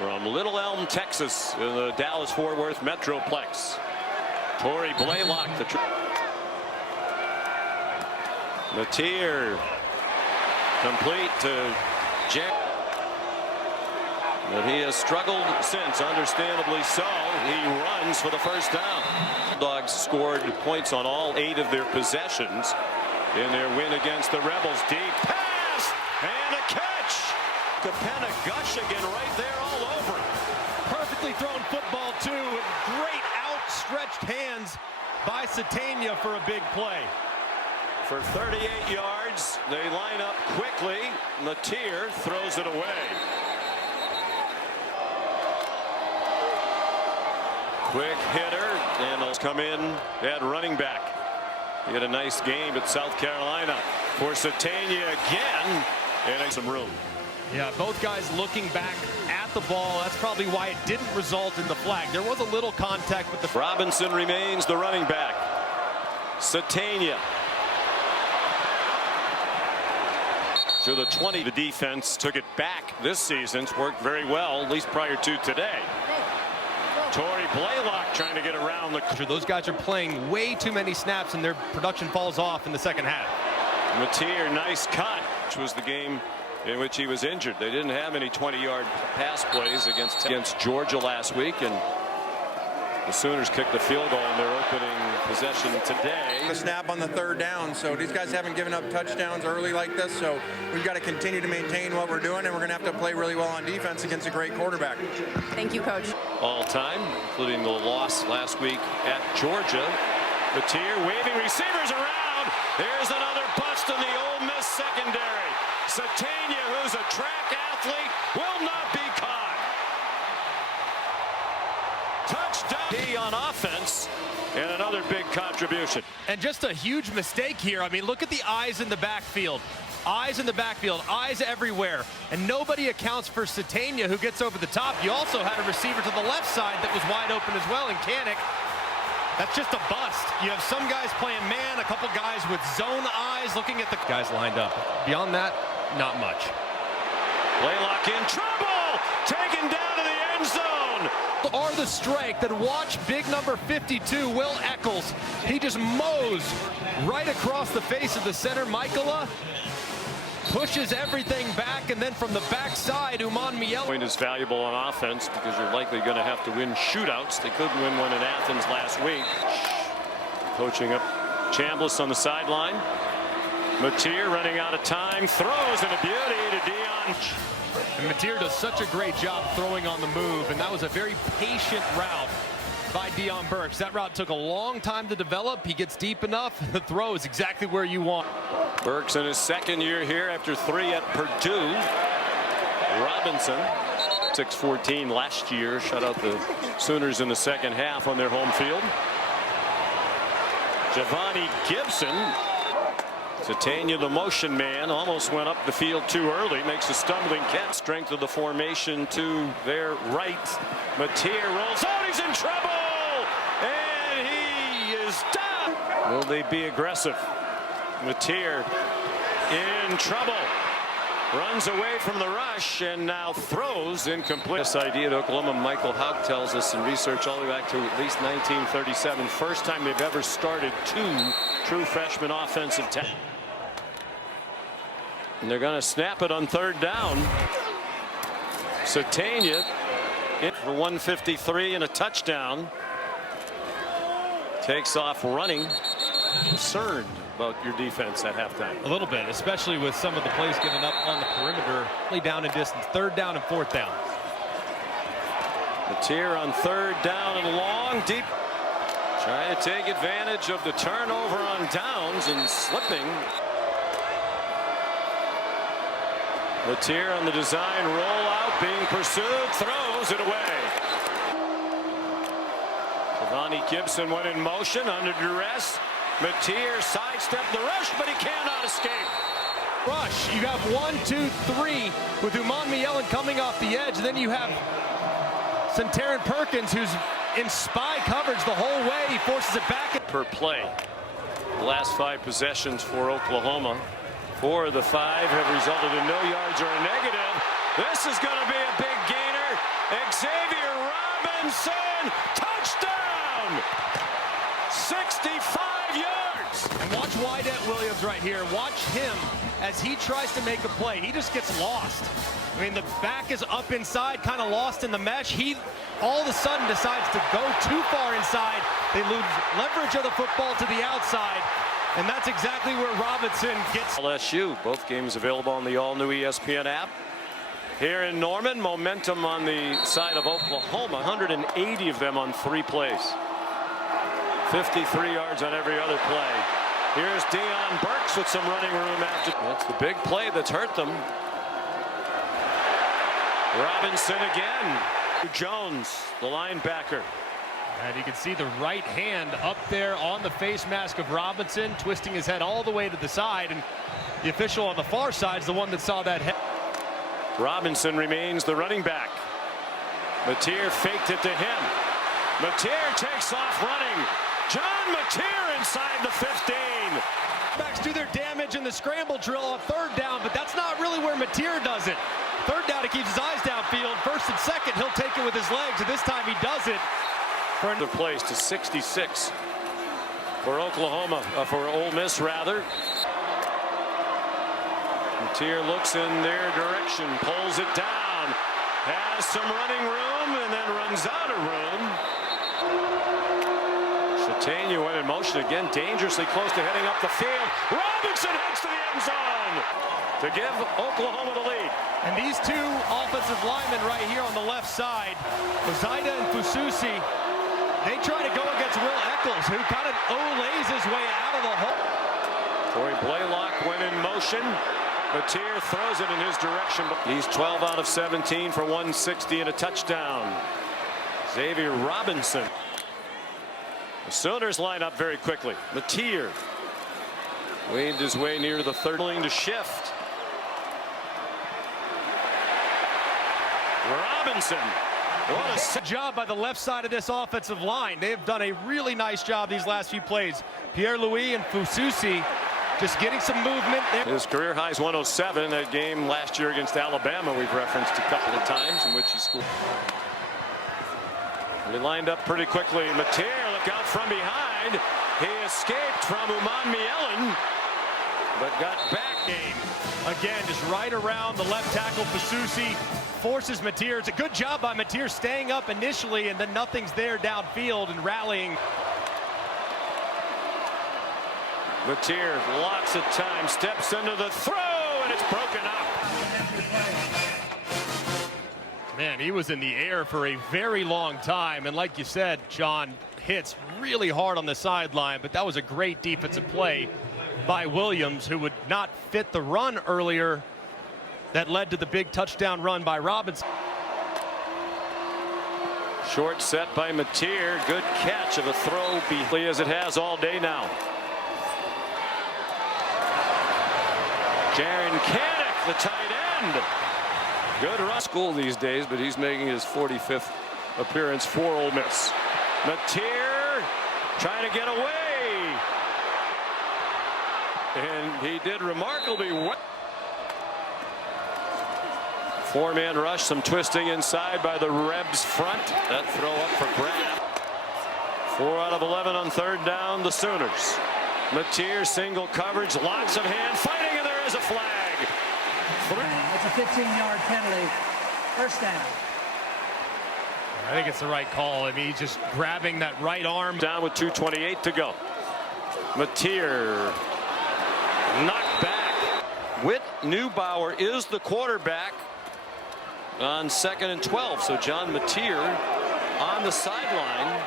from Little Elm, Texas, in the Dallas-Fort Worth Metroplex. Torrey Blaylock, Mateer, complete to Jack. But he has struggled since, understandably so. He runs for the first down. Dogs scored points on all 8 of their possessions in their win against the Rebels. Deep pass and a catch. Capena Gushigan right there all over it. Perfectly thrown football too, with great outstretched hands by Sategna for a big play. For 38 yards, they line up quickly. Mateer throws it away. Quick hitter, and he'll come in at running back. He had a nice game at South Carolina for Sategna again, and some room. Yeah, both guys looking back at the ball. That's probably why it didn't result in the flag. There was a little contact with the... Robinson remains the running back. Sategna to the 20. The defense took it back this season. It's worked very well, at least prior to today. Torrey Blaylock trying to get around the... Those guys are playing way too many snaps and their production falls off in the second half. Mateer, nice cut, which was the game in which he was injured. They didn't have any 20-yard pass plays against Georgia last week, and the Sooners kicked the field goal in their opening possession today. The snap on the third down, so these guys haven't given up touchdowns early like this, so we've got to continue to maintain what we're doing, and we're going to have to play really well on defense against a great quarterback. Thank you, Coach. All time, including the loss last week at Georgia. Mateer waving receivers around. There's another bust in the Ole Miss secondary. Sategna, who's a track athlete, will not be caught. Touchdown on offense, and another big contribution. And just a huge mistake here. I mean, look at the eyes in the backfield. Eyes in the backfield, eyes everywhere, and nobody accounts for Sategna, who gets over the top. You also had a receiver to the left side that was wide open as well in Kanak. That's just a bust. You have some guys playing man, a couple guys with zone eyes looking at the guys lined up. Beyond that, not much. Blaylock in trouble, taken down to the end zone. Are the strike that watch big number 52, Will Eccles. He just mows right across the face of the center. Michaela pushes everything back, and then from the backside, Umanmielen. Point is valuable on offense because you're likely going to have to win shootouts. They couldn't win one in Athens last week. Coaching up Chambliss on the sideline. Mateer running out of time, throws, and a beauty to Dion. And Mateer does such a great job throwing on the move, and that was a very patient route by Deion Burks. That route took a long time to develop. He gets deep enough. The throw is exactly where you want. Burks in his second year here after 3 at Purdue. Robinson, 6-14 last year, shut out the Sooners in the second half on their home field. Javani Gibson. Sategna, the motion man, almost went up the field too early, makes a stumbling catch. Strength of the formation to their right. Mateer rolls out, he's in trouble, and he is down. Will they be aggressive? Mateer in trouble, runs away from the rush, and now throws incomplete. This idea at Oklahoma, Michael Houck tells us in research all the way back to at least 1937, first time they've ever started 2 true freshman offensive tackles. And they're going to snap it on third down. Sategna in for 153 and a touchdown. Takes off running. Concerned about your defense at halftime. A little bit, especially with some of the plays given up on the perimeter. Down in distance, third down and fourth down. Mateer on third down and long, deep. Trying to take advantage of the turnover on downs and slipping. Mateer on the design rollout, being pursued, throws it away. Javani Gibson went in motion under duress. Mateer sidestepped the rush, but he cannot escape. Rush, you have 1, 2, 3 with Umanmielen coming off the edge. And then you have Centarian Perkins, who's in spy coverage the whole way. He forces it back. Per play. The last 5 possessions for Oklahoma. 4 of the 5 have resulted in no yards or a negative. This is going to be a big gainer. Xavier Robinson, touchdown! 65 yards. And watch Wydett Williams right here. Watch him as he tries to make a play. He just gets lost. I mean, the back is up inside, kind of lost in the mesh. He all of a sudden decides to go too far inside. They lose leverage of the football to the outside. And that's exactly where Robinson gets. LSU, both games available on the all-new ESPN app. Here in Norman, momentum on the side of Oklahoma. 180 of them on 3 plays. 53 yards on every other play. Here's Deion Burks with some running room after. That's the big play that's hurt them. Robinson again. Jones, the linebacker. And you can see the right hand up there on the face mask of Robinson, twisting his head all the way to the side. And the official on the far side is the one that saw that head. Robinson remains the running back. Mateer faked it to him. Mateer takes off running. John Mateer inside the 15. Backs do their damage in the scramble drill on 3rd down, but that's not really where Mateer does it. 3rd down, he keeps his eyes downfield. 1st and 2nd, he'll take it with his legs, and this time he does it. For another place to 66 for Oklahoma, for Ole Miss rather. Mateer looks in their direction, pulls it down, has some running room, and then runs out of room. Chatagna went in motion again, dangerously close to heading up the field. Robinson heads to the end zone to give Oklahoma the lead. And these two offensive linemen right here on the left side, Ozaida and Fususi, they try to go against Will Eccles, who kind of olays his way out of the hole. Corey Blaylock went in motion. Mateer throws it in his direction. He's 12 out of 17 for 160 and a touchdown. Xavier Robinson. The Sooners line up very quickly. Mateer waved his way near the 3rd, willing to shift. Robinson. What a job by the left side of this offensive line. They have done a really nice job these last few plays. Pierre-Louis and Fususi just getting some movement there. His career high is 107. That game last year against Alabama we've referenced a couple of times in which he scored. He lined up pretty quickly. Mateer, look out from behind. He escaped from Uman Mielen, but got back. Again, just right around the left tackle. Fususi forces Mateer. It's a good job by Mateer staying up initially, and then nothing's there downfield and rallying. Mateer, lots of time, steps into the throw, and it's broken up. Man, he was in the air for a very long time, and like you said, John, hits really hard on the sideline, but that was a great defensive play by Williams, who would not fit the run earlier that led to the big touchdown run by Robinson. Short set by Mateer, good catch of a throw, as it has all day now. Jaron Kanak, the tight end. Good run. School these days, but he's making his 45th appearance for Ole Miss. Mateer trying to get away. And he did remarkably well. 4-man rush, some twisting inside by the Rebs front. That throw up for grab. 4 out of 11 on 3rd down, the Sooners. Mateer single coverage, lots of hand fighting, and there is a flag. It's a 15-yard penalty. 1st down. I think it's the right call. I mean, he's just grabbing that right arm. Down with 2:28 to go. Mateer knocked back. Whit Neubauer is the quarterback on 2nd and 12. So John Mateer on the sideline.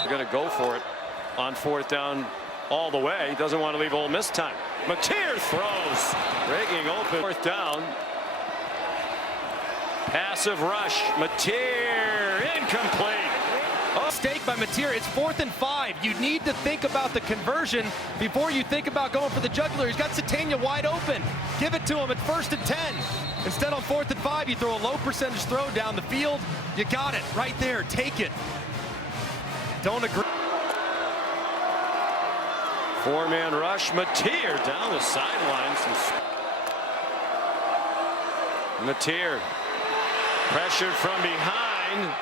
They're going to go for it on 4th down all the way. He doesn't want to leave Ole Miss time. Mateer throws, breaking open. 4th down. Passive rush. Mateer incomplete. Mistake by Mateer. It's 4th and 5. You need to think about the conversion before you think about going for the jugular. He's got Chatagna wide open. Give it to him at 1st and 10. Instead, on 4th and 5, you throw a low percentage throw down the field. You got it right there. Take it. Don't agree. 4-man rush. Mateer down the sidelines. Mateer Pressured from behind.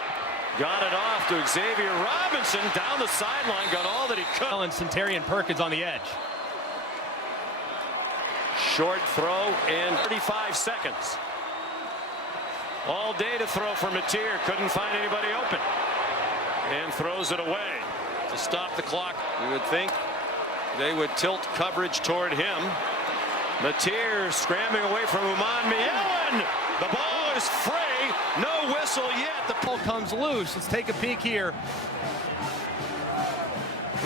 Got it off to Xavier Robinson down the sideline. Got all that he could. And Centurion Perkins on the edge. Short throw in 35 seconds. All day to throw for Mateer. Couldn't find anybody open. And throws it away. To stop the clock, you would think they would tilt coverage toward him. Mateer scrambling away from Uman Mielen. The ball is free. No whistle yet. The ball comes loose. Let's take a peek here.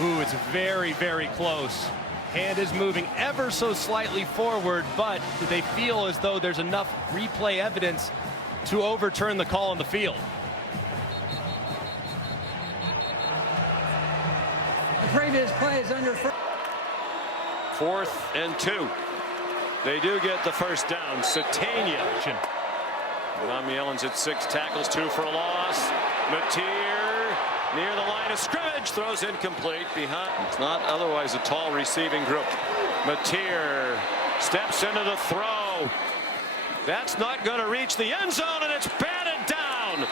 Ooh, it's very, very close. Hand is moving ever so slightly forward, but do they feel as though there's enough replay evidence to overturn the call on the field? The previous play is under. 4th and 2. They do get the first down. Satania. Mielen's at 6 tackles, 2 for a loss. Mateer near the line of scrimmage, throws incomplete behind. It's not otherwise a tall receiving group. Mateer steps into the throw. That's not going to reach the end zone, and it's batted down.